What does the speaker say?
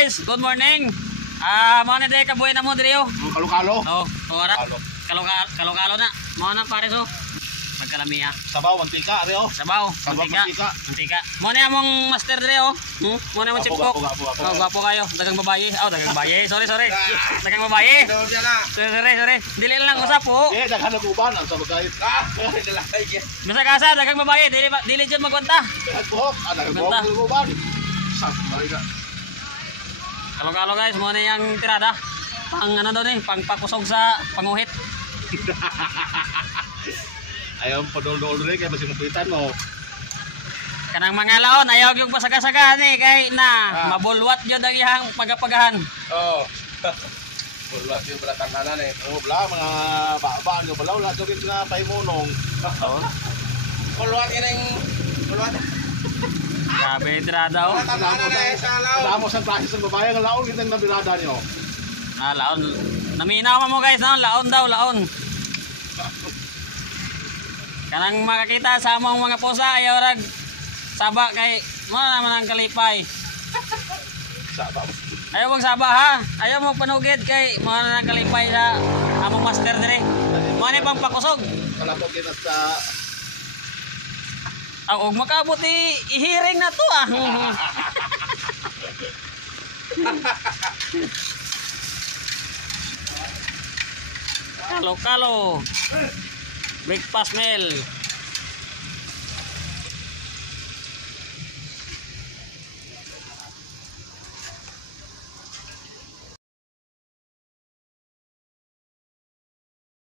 guys, good morning. Mao na day kabuhi na mo diri oh. Kalo-kalo. Oh, ora. Kalo-kalo na. Mao na pare so. Pagkalamiya. Sabaw, mantika, ari oh. Sabaw, mantika. Mao na among master diri oh. Mao na among chip cook. Oh, gwapo kayo. Dagang babaye. Oh, dagang babaye. Sorry. Dagang babaye. Sorry. Dili lang usap po. Eh, daghan og uban ang sabagay. Dalakay ge. Basta kasa dagang babaye, dili jud magkwenta. Buhok, dagang uban. Sak mariga. Kalo-kalo guys, mao na yang tirada. Pang ano daw ni, pang pakusog sa panguhit. Ayaw padol-dol rin kaya basi mapitan mo. Kanang mga laon ayaw yung pasaga-saga ni kay na mabulwat jud ang iyang pagapagahan. Oo. Bulwat yung balatangkanan eh. Oo, bala mga baan yung balaw la jud nga paimonong. Oo. Bulwat kinang bulwat. Grabe tirada oh. Damo sa klase sa babae nga laon kitang nabirada niyo. Laon. Naminaw mo guys, no? Laon daw, laon. Kanang makakita sa among mga pusa ayaw rag saba kay mo naman ang kalipay. Saba. Ayaw mong saba ha. Ayaw mong panugid kay mo na ang kalipay sa among master dire. Mo ni pang pakusog. Kalapog kita sa Og makabuti ihiring na to ah. Kalo. Breakfast meal.